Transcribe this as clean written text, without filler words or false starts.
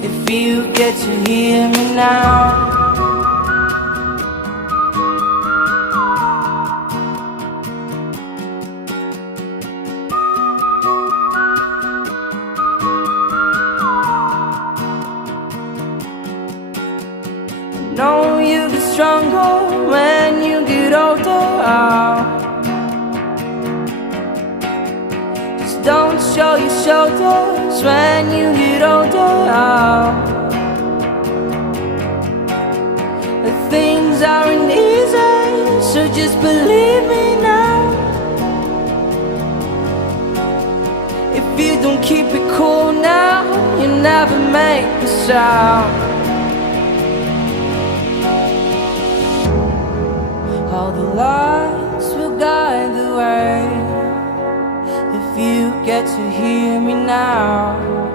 if you get to hear me now. Know you get stronger when you get older. Just don't show your shoulders when you get older. Things aren't easy, so just believe me now. If you don't keep it cool now, you never make a sound. All the lights will guide the way, if you get to hear me now.